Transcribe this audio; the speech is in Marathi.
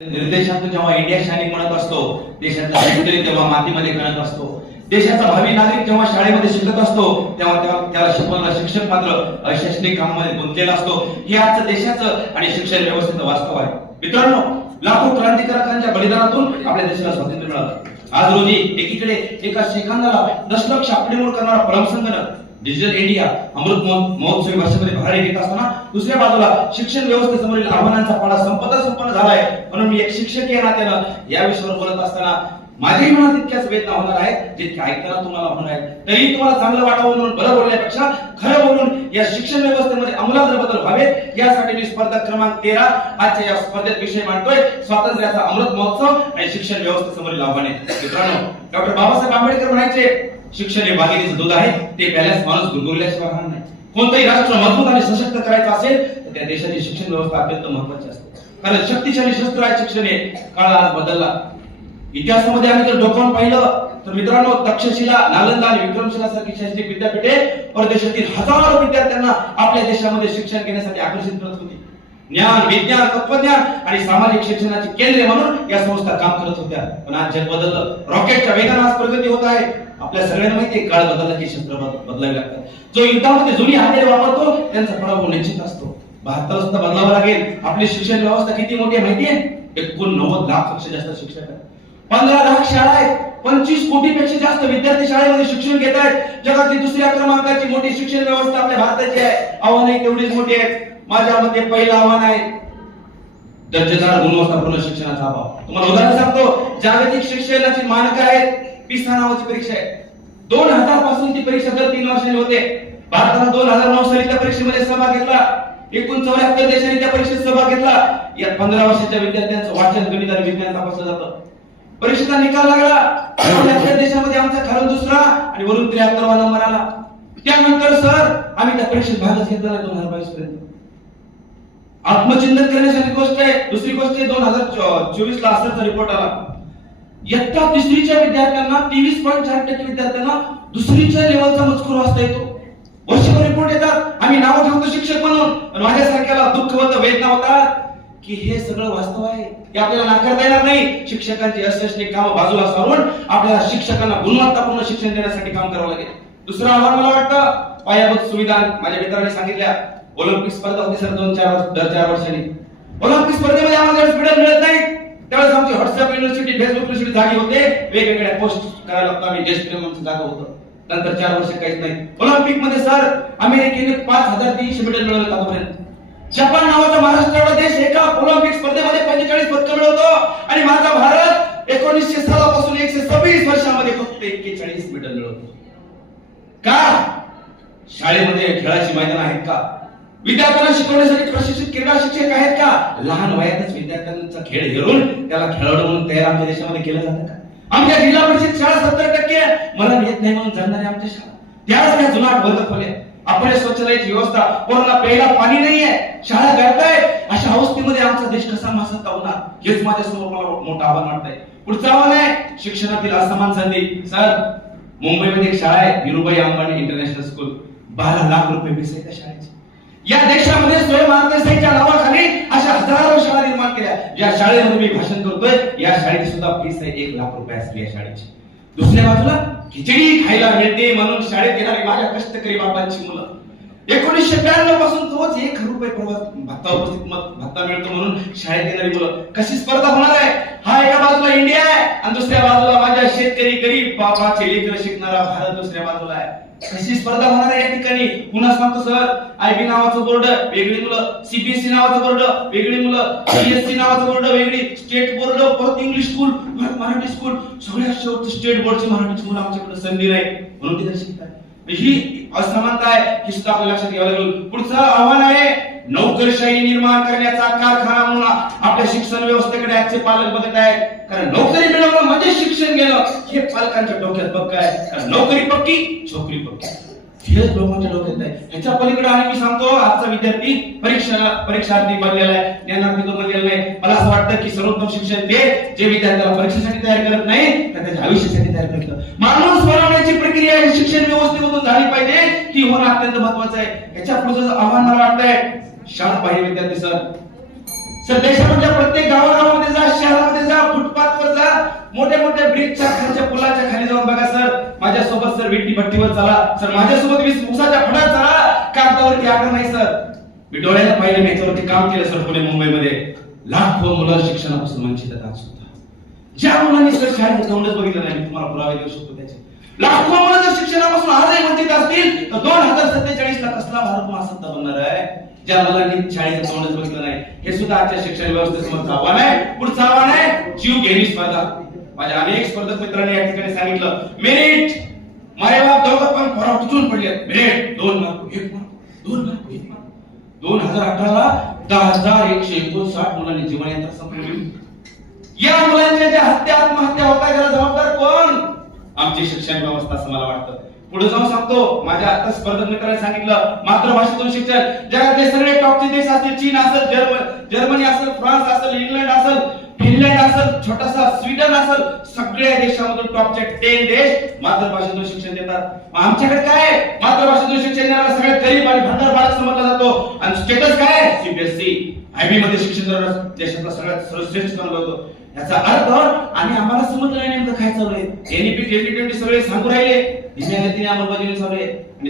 निर्देशातून जेव्हा इंडिया शायनिंग म्हणत असतो, देशाचा शेतकरी तेव्हा मातीमध्ये खेळत असतो, देशाचा भावी नागरिक जेव्हा शाळेमध्ये शिकत असतो तेव्हा त्याला शिकवणारा शिक्षक मात्र अशैक्षणिक कामामध्ये गुंतलेला असतो. हे आजचं देशाचं आणि शिक्षण व्यवस्थेचं वास्तव आहे. मित्रांनो, लाखो क्रांतिकारकांच्या बलिदानातून आपल्या देशाला स्वातंत्र्य मिळालं. आज रोजी एकीकडे एका सेकंदाला दशलक्ष आकडेमोड करणारा परमसंगणक डिजिटल इंडिया अमृत महोत्सवी वर्षामध्ये भरारी घेत असताना दुसऱ्या बाजूला शिक्षण व्यवस्थेसमोरील आव्हानांचा पाडा संपन्न झालाय. म्हणून मी एक शिक्षक या नात्यानं या विषयावर बोलत असताना माझ्याही मनात तितक्याच वेदना होणार आहेत जितके ऐकताना तुम्हाला होणार आहेत. तरी तुम्हाला चांगलं वाटावं म्हणून बरं बोलण्यापेक्षा खरं बोलून या शिक्षण व्यवस्थेमध्ये आमूलाग्र बदल व्हावेत यासाठी मी स्पर्धा क्रमांक 13 आजच्या या स्पर्धेत विषय मांडतोय, स्वातंत्र्याचा अमृत महोत्सव आणि शिक्षण व्यवस्थेसमोरील आव्हाने. मित्रांनो, डॉक्टर बाबासाहेब आंबेडकर म्हणायचे, शिक्षण हे बागेचं दूध आहे, ते प्यायल्यास माणूस गुरगुरल्याशिवाय राहणार नाही. कोणतंही राष्ट्र मजबूत आणि सशक्त करायचं असेल तर त्या देशाची शिक्षण व्यवस्था अत्यंत महत्त्वाची असते. कारण शक्तिशाली शस्त्र आहे शिक्षण. हे काळ आज बदलला. इतिहासामध्ये आम्ही जर डोकावून पाहिलं तर मित्रांनो, तक्षशिला, नालंदा आणि विक्रमशिला सारखी शैक्षणिक विद्यापीठे परदेशातील हजारो विद्यार्थ्यांना आपल्या देशामध्ये शिक्षण घेण्यासाठी आकर्षित करत होती. ज्ञान, विज्ञान, तत्वज्ञान आणि सामाजिक शिक्षणाची केंद्रे म्हणून या संस्था काम करत होत्या. पण आज जग बदललं. रॉकेटच्या वेगाने आज प्रगती होत आहे. आपल्या सगळ्यांना माहिती आहे, काळ बदलला की शस्त्र बदलावे लागतात. जो युद्धामध्ये जुनी हत्यारे वापरतो त्यांचा पराभव निश्चित असतो. भारताला सुद्धा बदलावं लागेल. आपली शिक्षण व्यवस्था किती मोठी आहे माहिती आहे? 89 लाखपेक्षा जास्त शिक्षक आहेत, 15 लाख शाळा आहेत, 25 कोटीपेक्षा जास्त विद्यार्थी शाळेमध्ये शिक्षण घेत आहेत. जगातली दुसऱ्या क्रमांकाची मोठी शिक्षण व्यवस्था आपल्या भारताची आहे. आव्हाने तेवढीच मोठी आहेत. माझ्या मते पहिलं आव्हान आहे दर्जेदार गुणवत्तापूर्ण शिक्षणाचा अभाव. तुम्हाला उदाहरण सांगतो, जागतिक शिक्षणाची मानक आहेत. पिसा नावाची परीक्षा आहे. 2000 पासून ती परीक्षा दर 3 वर्षांनी होते. भारताने 2009 साली त्या परीक्षेमध्ये सहभाग घेतला. एकूण 74 देशांनी त्या परीक्षेत सहभाग घेतला. या 15 वर्षाच्या विद्यार्थ्यांचं वाचन, गणित आणि विज्ञान तपासलं जातं. परीक्षेचा निकाल लागला. आपल्या देशामध्ये आमचा खालून दुसरा आणि वरून 73वा नंबर आला. त्यानंतर सर आम्ही त्या परीक्षेत भागच घेतला नाही 2022 पर्यंत. आत्मचिंतन करण्यासाठी गोष्ट आहे. दुसरी गोष्ट आहे, 2024 ला असाच रिपोर्ट आला. इयत्ता 3रीच्या विद्यार्थ्यांना 23.4% विद्यार्थ्यांना दुसरीच्या लेवलचा मजकूर वाचता येतो. वर्षभर रिपोर्ट येतात. आम्ही नाव ठेवतो शिक्षक म्हणून, पण माझ्यासारख्याला दुःख होतं, वेदना होतात की हे सगळं वास्तव आहे. हे आपल्याला नाकारता येणार नाही. शिक्षकांची अशैक्षणिक कामं बाजूला सारून आपल्याला शिक्षकांना गुणवत्तापूर्ण शिक्षण देण्यासाठी काम करावं लागेल. दुसरं आव्हान मला वाटतं पायाभूत सुविधा. माझ्या मित्रांनी सांगितल्या, ऑलिम्पिक स्पर्धा होती सर दर 4 वर्षांनी. ऑलिम्पिक स्पर्धेमध्ये आम्हाला मेडल मिळत नाही. त्यावेळेस आमची व्हॉट्सअप युनिव्हर्सिटी, फेसबुक युनिव्हर्सिटी जागी होते. वेगवेगळ्या पोस्ट करायला लागतो. आम्ही गेस्ट म्हणून जागा होतो. नंतर 4 वर्ष काहीच नाही. ऑलिम्पिक मध्ये सर अमेरिकेने 5300 मेडल मिळवले आतापर्यंत. जपान नावाचा महाराष्ट्राचा देश एका ऑलिम्पिक स्पर्धेमध्ये 45 पदकं मिळवतो आणि माझा भारत 1900 सालापासून 126 वर्षांमध्ये फक्त 41 मेडल मिळवतो. का? शाळेमध्ये खेळाची मैदान आहेत का? विद्यार्थ्यांना शिकवण्यासाठी प्रशिक्षित क्रीडा शिक्षक आहेत का? लहान वयातच विद्यार्थ्यांचा खेळ हेरून त्याला खेळाडू म्हणून तयार आमच्या देशामध्ये केलं जातं का? आमच्या जिल्हा परिषद शाळा 70% मला येत नाही म्हणून जाणारे आमच्या शाळा. त्याच त्या जुनाट वर्ग खोल्या, आपण स्वच्छतेची व्यवस्था, कोणाला प्यायला पाणी नाहीये, शाळा गळतायत. अशा अवस्थेमध्ये आमचा देश कसा मासत होणार? हेच माझ्यासमोर मला मोठं आव्हान वाटतंय. पुढचं आव्हान आहे शिक्षणातील असमान संधी. सर, मुंबईमध्ये एक शाळा आहे, धीरूभाई अंबानी इंटरनॅशनल स्कूल. 12 लाख रुपये फीस आहे त्या शाळेची. या देशामध्ये स्वयंअर्थशास्त्राच्या नावाखाली अशा हजारो शाळा निर्माण केल्या. या शाळेमध्ये मी भाषण करतोय, या शाळेची सुद्धा फीस आहे 1 लाख रुपये असली या शाळेची. दुसऱ्या बाजूला खिचडी खायला मिळते म्हणून शाळेत येणारी माझ्या कष्टकरी बापांची मुलं 1992 पासून तोच 1 रुपये भत्ता मिळतो म्हणून शाळेत येणारी मुलं. कशी स्पर्धा होणार आहे? हा एका बाजूला इंडिया आहे आणि दुसऱ्या बाजूला माझ्या शेतकरी गरीब बापाचे लेकरं शिकणारा भारत दुसऱ्या बाजूला आहे. कशी स्पर्धा होणार आहे या ठिकाणी? पुन्हा सांगतो सर, आयबी नावाचं बोर्ड वेगळी मुलं, सीबीएसई नावाचं बोर्ड वेगळी मुलं, सीएससी नावाचं बोर्ड वेगळी, स्टेट बोर्ड, परत इंग्लिश स्कूल, परत मराठी स्कूल, सगळ्या शेवट स्टेट बोर्डची मराठीची मुलं आमच्याकडे संधी नाही म्हणून तिथे शिकतात. ही असमानता आहे, ही सुद्धा आपल्याला लक्षात घ्यावं लागेल. पुढचं आव्हान आहे नोकरशाही निर्माण करण्याचा कारखाना म्हणून आपल्या शिक्षण व्यवस्थेकडे आजचे पालक बघत आहेत. कारण नोकरी मिळवणं म्हणजे शिक्षण घेणं हे पालकांच्या डोक्यात पक्क आहे. कारण नोकरी पक्की, छोकरी पक्की, हेच लोकांच्या डोक्यात नाही. ह्याच्या पलीकडे आणि मी सांगतो, आजचा विद्यार्थी परीक्षार्थी बनलेला आहे, ज्ञानार्थी तो बनलेला नाही. मला असं वाटतं की सर्वोत्तम शिक्षण ते जे विद्यार्थ्याला परीक्षेसाठी तयार करत नाही तर त्याच्या आयुष्यासाठी तयार करतं. माणूस बनवण्याची प्रक्रिया ही शिक्षण व्यवस्थेमधून झाली पाहिजे, ती होणं अत्यंत महत्वाचं आहे. ह्याच्या पुढचं आव्हान मला वाटतंय शाळा बाह्य विद्यार्थी. सर देशामधल्या प्रत्येक गावागावामध्ये जा, मोठ्या मोठ्या ब्रिजच्या खालच्या पुलाच्या खाली जाऊन बघा सर, माझ्यासोबत सर विटी भट्टीवर चला सर, माझ्यासोबत उसाच्या फडात चला, कागदावरती आकडा नाही सर. मी डोळ्याला पाहिलं, मी याच्यावरती काम केलं सर पुणे मुंबईमध्ये. लाखो मुलं शिक्षणापासून वंचित आहेत आज सुद्धा. ज्या मुलांनी सर शाळेत तोंडच बघितलं नाही, मी तुम्हाला पुरावे देऊ शकतो त्याचे. लाखो मुलं जर शिक्षणापासून आजही वंचित असतील तर 2047 ला कसला भारत महासत्ता बनणार आहे, ज्या मुलांनी शाळेचं तोंडच बघितलं नाही. हे सुद्धा आजच्या शिक्षण व्यवस्थेसमोर आव्हान आहे. पुढचं आव्हान आहे जीव घेणी स्पर्धा. माझ्या अनेक स्पर्धक मित्रांनी या ठिकाणी सांगितलं, मेरिट मारे बाप दोघं पण खोरा तुटून पडले. Merit 2 mark 1 mark 2 mark 1 mark. 2018 ला 10,159 मुलांनी जीवनयात्रा संपवली. या मुलांच्या ज्या आत्महत्या होतात त्याला जबाबदार कोण? आमची शिक्षण व्यवस्था असं मला वाटतं. पुढे जाऊन सांगतो, माझ्या आता स्पर्धक मित्रांनी सांगितलं मातृभाषेतून शिक्षण. जगातले सगळे टॉपचे देश असतील, चीन असेल, जर्मनी असेल, फ्रान्स असेल, इंग्लंड असेल, फिनलंड असेल, छोटासा स्वीडन असेल, सगळ्या देशामधून टॉपचे 10 देश मातृभाषेतून शिक्षण देतात. आमच्याकडे काय? मातृभाषेतून शिक्षण देणारा सगळ्यात गरीब आणि भंडार बालक समजला जातो. आणि स्टेटस काय? सीबीएसई आयबी मध्ये शिक्षण देणारा देशातला सगळ्यात सर्वश्रेष्ठ समजला जातो. याचा अर्थ, आणि आम्हाला समजलं नाही नेमकं काय चालू आहे. एनईपी 2020 सगळे सांगू राहिले, धीम्या गतीने अंमलबजावणी चालू आहे. आणि